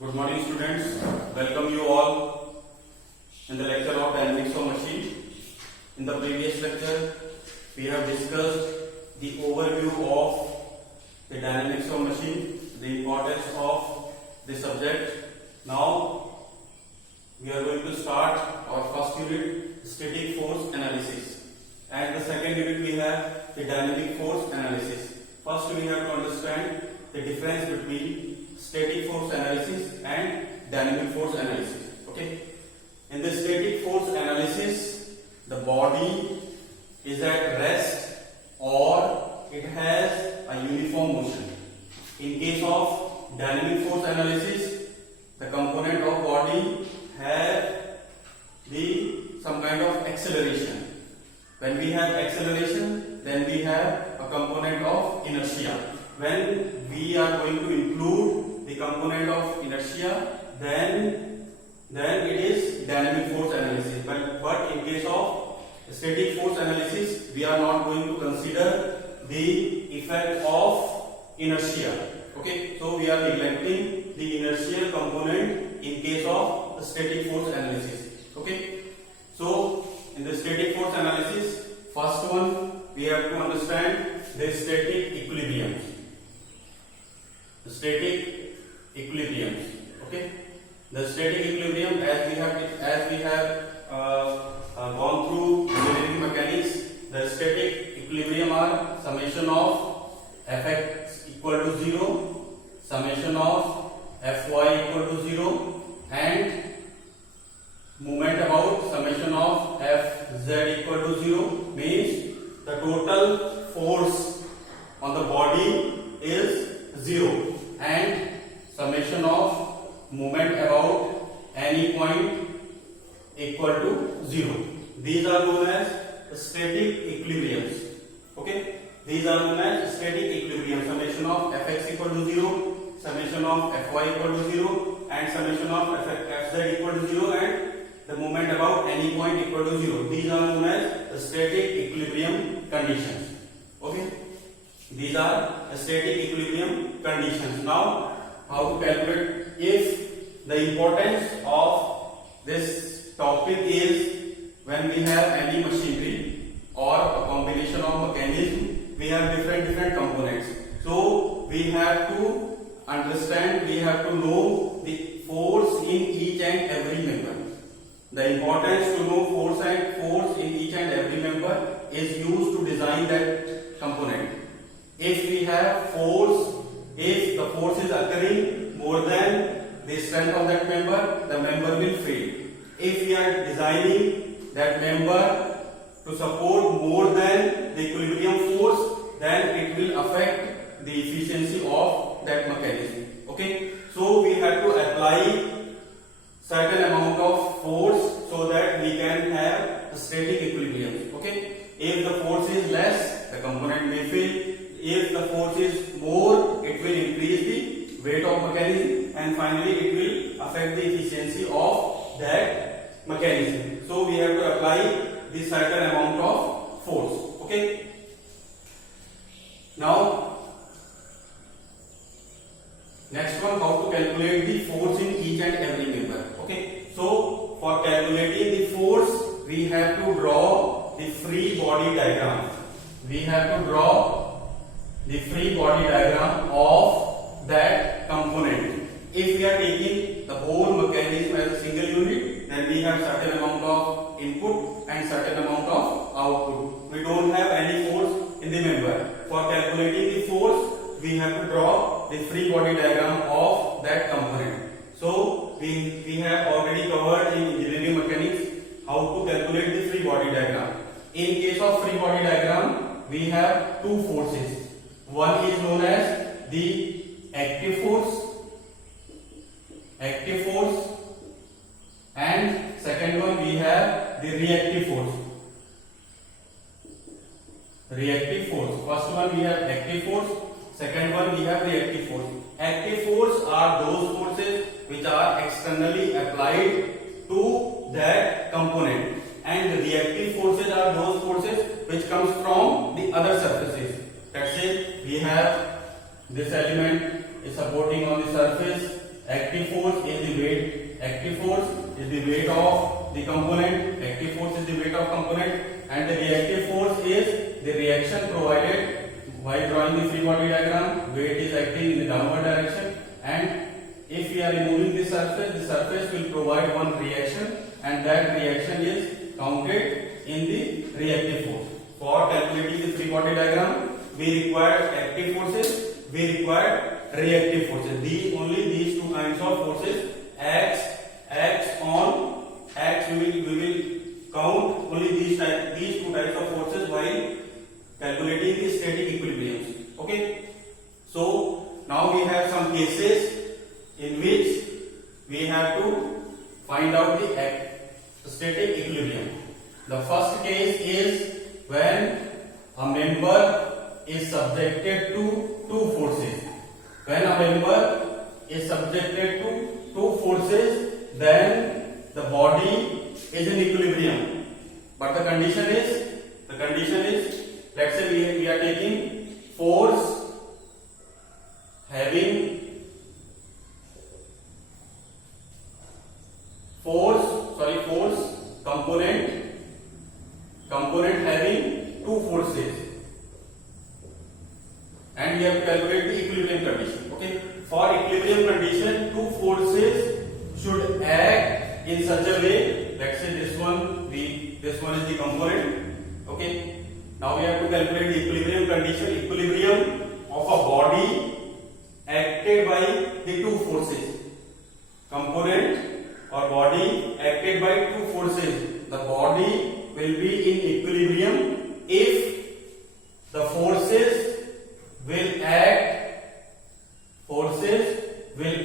Good morning, students. Welcome you all in the lecture of dynamics of machine. In the previous lecture, we have discussed the overview of the dynamics of machine, the importance of the subject. Now, we are going to start our first unit, static force analysis, and the second unit we have the dynamic force analysis. First, we have to understand the difference between static force analysis and dynamic force analysis. Okay, in the static force analysis, the body is at rest or it has a uniform motion. In case of dynamic force analysis, the component of body have some kind of acceleration. When we have acceleration, then we have a component of inertia. When we are going to include the component of inertia, then it is dynamic force analysis. But in case of static force analysis, we are not going to consider the effect of inertia. Okay, so we are neglecting the inertial component in case of static force analysis. Okay, so in the static force analysis, first one we have to understand the static equilibrium. The static equilibrium. Okay, the static equilibrium, as we have gone through engineering mechanics, the static equilibrium are summation of Fx equal to 0, summation of Fy equal to 0, and moment about summation of Fz equal to 0, means the total force on the body is 0, and summation of moment about any point equal to 0. These are known as static equilibriums. Okay, these are known as static equilibrium. Summation of Fx equal to 0, summation of Fy equal to 0, and summation of Fz equal to 0, and the moment about any point equal to 0. These are known as the static equilibrium conditions. Okay, these are the static equilibrium conditions. Now, how to calculate? If the importance of this topic is when we have any machinery or a combination of mechanism, we have different components. So we have to understand, we have to know the force in each and every member. The importance to know force in each and every member is used to design that component. If we have force, if the force is occurring more than the strength of that member, the member will fail. If we are designing that member to support more than the equilibrium force, then it will affect the efficiency of that mechanism. Okay, so we have to apply certain amount of force so that we can have a static equilibrium. Okay, if the force is less, the component may fail. If the force is more, it will increase the weight of mechanism, and finally it will affect the efficiency of that mechanism. So we have to apply this certain amount of force. Okay, now next one, how to calculate the force in each and every member. Okay, so for calculating the force, we have to draw the free body diagram. We have to draw the free body diagram of that component. If we are taking the whole mechanism as a single unit, then we have certain amount of input and certain amount of output. We don't have any force in the member. For calculating the force, we have to draw the free body diagram of that component. So we have already covered in engineering mechanics how to calculate the free body diagram. In case of free body diagram, we have two forces. One is known as the active force, and second one we have the reactive force. First one we have active force, second one we have reactive force. Active force are those forces which are externally applied to that component, and reactive forces are those forces which comes from the other surfaces. Let's say we have this element is supporting on the surface Active force is the weight. Active force is the weight of the component. Active force is the weight of component, and the reactive force is the reaction provided while drawing the free body diagram. Weight is acting in the downward direction, and if we are removing the surface will provide one reaction, and that reaction is counted in the reactive force. For calculating the free body diagram, we require active forces, we require reactive forces. These two kinds of forces acts on acts. We will count only these two types of forces while calculating the static equilibriums. Okay. So now we have some cases in which we have to find out the static equilibrium. The first case is when a member is subjected to two forces. When a member is subjected to two forces, then the body is in equilibrium. But the condition is, let's say we are taking force having component having two forces, and we have to calculate the equilibrium condition. Okay, for equilibrium condition, two forces should act in such a way. Let's say this one is the component. Okay, now we have to calculate the equilibrium condition. Equilibrium of a body acted by the two forces. Component or body acted by two forces. The body will be in equilibrium if the forces will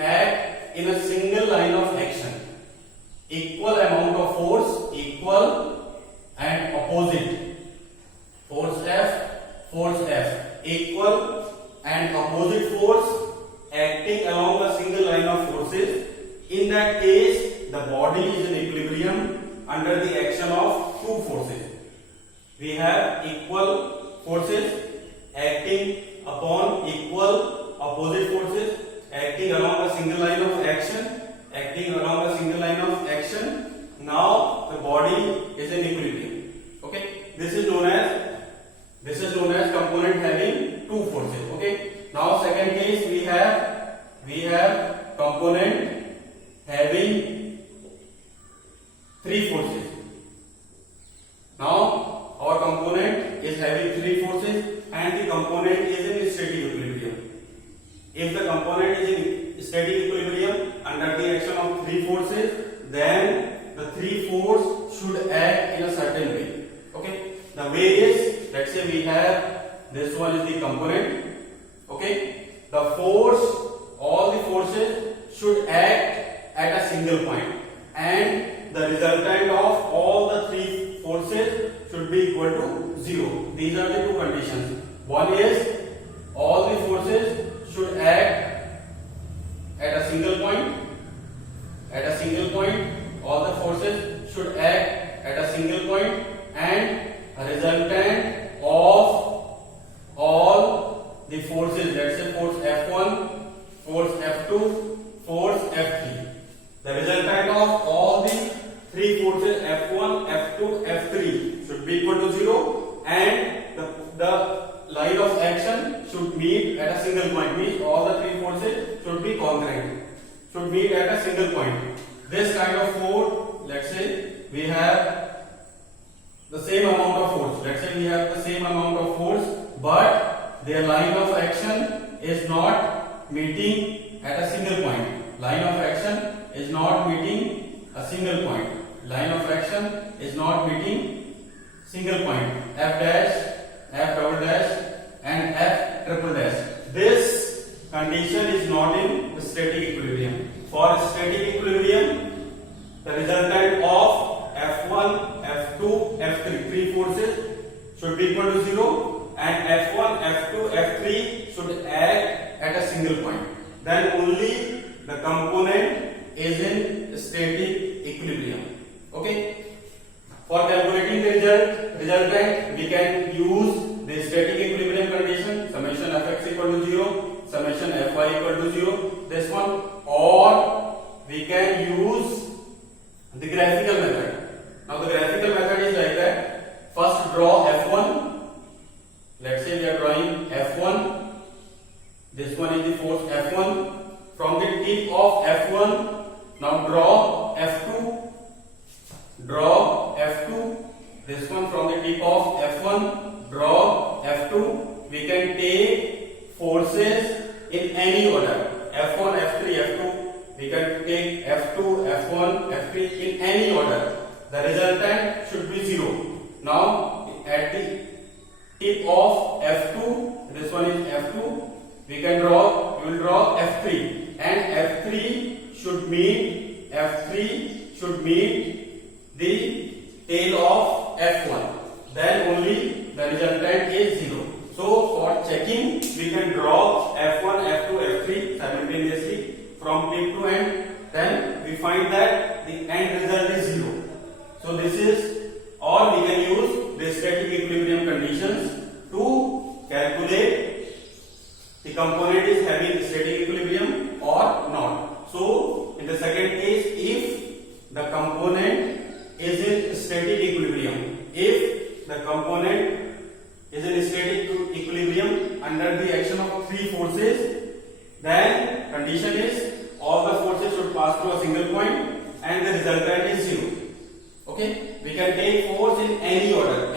act in a single line of action. Equal amount of force, equal and opposite. Force F, equal and opposite force acting along a single line of forces. In that case, the body is in equilibrium under the action of two forces. We have equal forces acting upon equal opposite forces acting along a single line of action. Now the body is in equilibrium. Okay, this is known as component having two forces. Okay, now second case we have component having three forces. Now our component is having three forces and the component is in static equilibrium. If the component is in static equilibrium under the action of three forces, then the three force should act in a certain way. Okay, the way is, let's say we have this one is the component. Okay, the force, all the forces should act at a single point, and the resultant of all the three forces should be equal to 0. These are the two conditions. One is all the forces should act at a single point. All the forces should act at a single point, and a resultant of all the forces, let's say force F1, force F2, force F3. The resultant of all the three forces F1, F2, F3 should be equal to 0, and the line of action should meet at a single point. Means all the three forces should be congruent, should meet at a single point. This kind of force, let's say we have the same amount of force. Let's say we have the same amount of force, but their line of action is not meeting at a single point. Line of action is not meeting a single point. Line of action is not meeting single point. F dash, F double dash, and F triple dash. This condition is not in static equilibrium. For static equilibrium, the resultant of F1, F2, F3, three forces should be equal to 0, and F1, F2, F3 should act at a single point. Then only the component is in static equilibrium. Okay. For calculating the resultant, we can use the static equilibrium condition, summation Fx equal to 0, summation Fy equal to 0, this one, or we can use the graphical method. Now the graphical method is like that. First draw F1. Let's say we are drawing F1. This one is the force F1. From the tip of F1, now draw F2. Draw F2. This one from the tip of F1, draw F2. We can take forces in any order. F1, F3, F2. We can take F2, F1, F3 in any order. The resultant should be 0. Now at the tip of F2, this one is F2. We can draw. We will draw F3, and F3 should meet the tail of F1. Then only the resultant is 0. So for checking, we can draw F1, F2, F3 simultaneously from tip to end. Then we find that the end result is 0. So this is, or we can use the static equilibrium conditions to calculate the component is having static equilibrium or not. So in the second case, if the component is in static equilibrium, if the component is in static equilibrium under the action of three forces, then condition is all the forces should pass through a single point and the resultant is 0. Okay, we can take force in any order.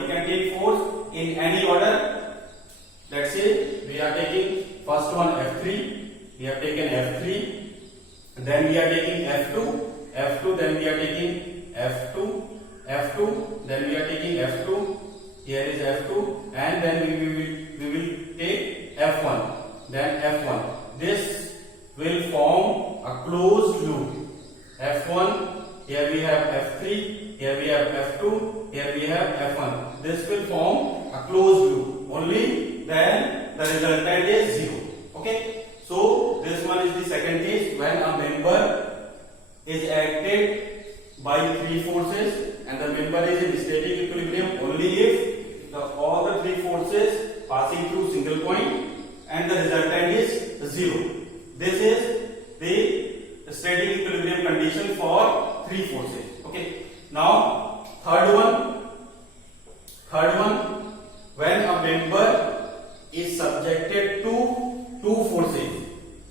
We can take force in any order. Let's say we are taking first one F3. We have taken F3. Then we are taking F2. Then we are taking F2. Then we are taking F2. Here is F2, and then we will take F1. Then F1. This will form a closed loop. F1. Here we have F3, here we have F2, here we have F1. This will form a closed loop. Only then the resultant is 0. Okay. So this one is the second case when a member is acted by three forces and the member is in static equilibrium only if all the three forces passing through single point and the resultant is 0. This is the static equilibrium condition for three forces. Okay. Now third one, when a member is subjected to two forces.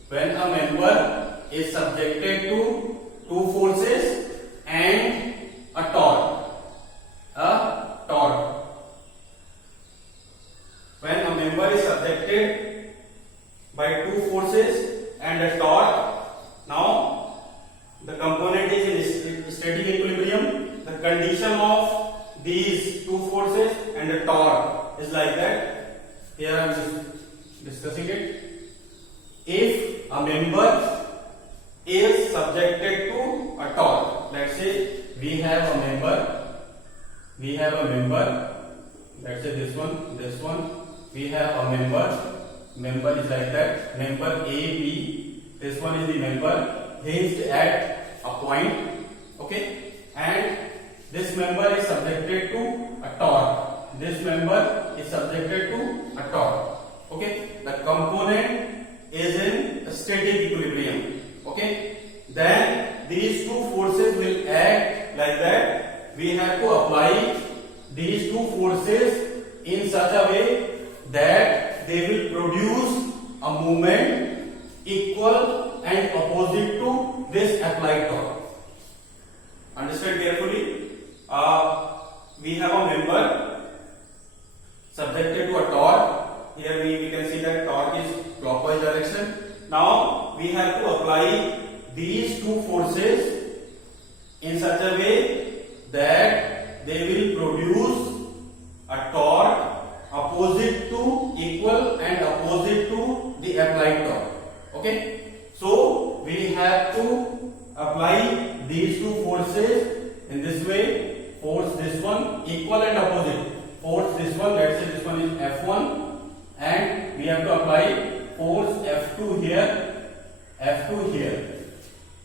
When a member is subjected to two forces and a torque. When a member is subjected by two forces and a torque, now the component is in static equilibrium. The condition of these two forces and the torque is like that. Here I am just discussing it. If a member is subjected to a torque, let's say we have a member, let's say this one, we have a member is like that, member A, B, this one is the member hinged at a point, okay, and this member is subjected to a torque, okay, the component is in static equilibrium, okay, then these two forces will act like that. We have to apply these two forces in such a way that they will produce a moment equal and opposite to this applied torque. Understand carefully. We have a member subjected to a torque. Here we can see that torque is clockwise direction. Now we have to apply these two forces in such a way that they will produce a torque opposite to, equal and opposite to the applied torque. Okay. So we have to apply these two forces in this way. Force this one, equal and opposite. Force this one, let's say this one is F1, and we have to apply force F2 here.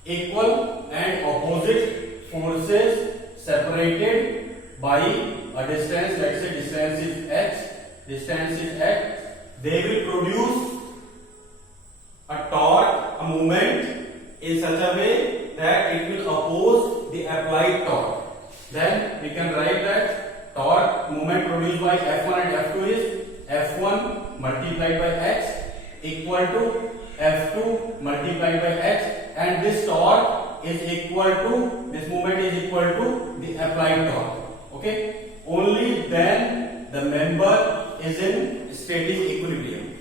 Equal and opposite forces separated by a distance, let's say distance is h, they will produce a torque, a moment in such a way that it will oppose the applied torque. Then we can write that torque moment produced by F1 and F2 is F1 multiplied by X equal to F2 multiplied by X, and this torque is equal to, this moment is equal to the applied torque. Okay, only then the member is in static equilibrium.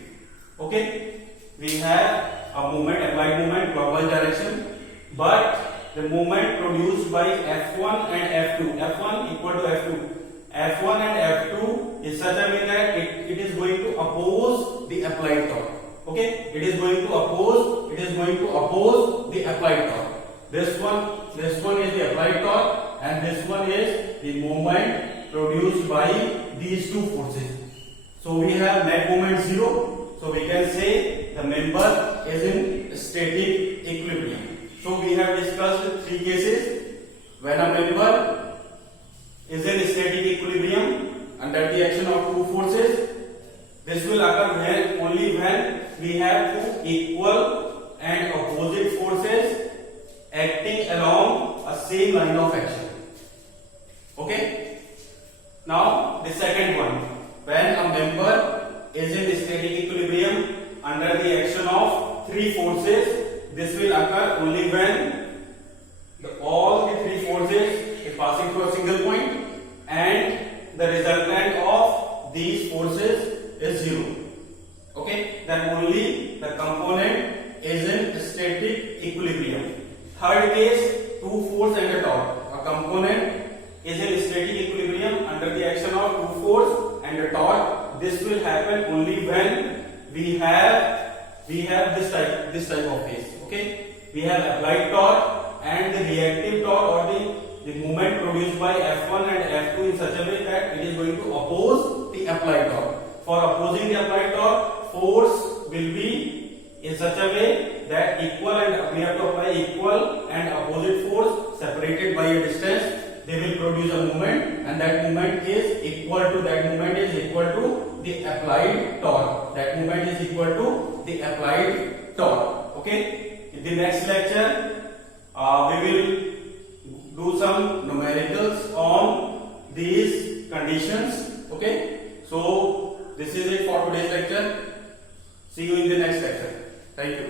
Okay, we have a moment, applied moment, clockwise direction, but the moment produced by F1 and F2, F1 equal to F2, F1 and F2 is such a way that it is going to oppose the applied torque. Okay, it is going to oppose the applied torque. This one is the applied torque, and this one is the moment produced by these two forces. So we have net moment 0. So we can say the member is in static equilibrium. So we have discussed three cases when a member is in static equilibrium under the action of two forces. This will occur only when we have two equal and opposite forces acting along a same line of action. Okay. Now the second one, when a member is in static equilibrium under the action of three forces, this will occur only when all the three forces is passing through a single point and the resultant of these forces is 0. Okay, then only the component is in static equilibrium. Third case, two force and a torque. A component is in static equilibrium under the action of two force and a torque. This will happen only when we have this type of case. Okay, we have applied torque and the reactive torque, or the moment produced by F1 and F2 in such a way that it is going to oppose the applied torque. For opposing the applied torque, force will be in such a way that equal, and we have to apply equal and opposite force separated by a distance. They will produce a moment, and that moment is equal to the applied torque. That moment is equal to the applied torque. Okay. In the next lecture, we will do some numericals on these conditions. Okay. So this is it for today's lecture. See you in the next lecture. Thank you.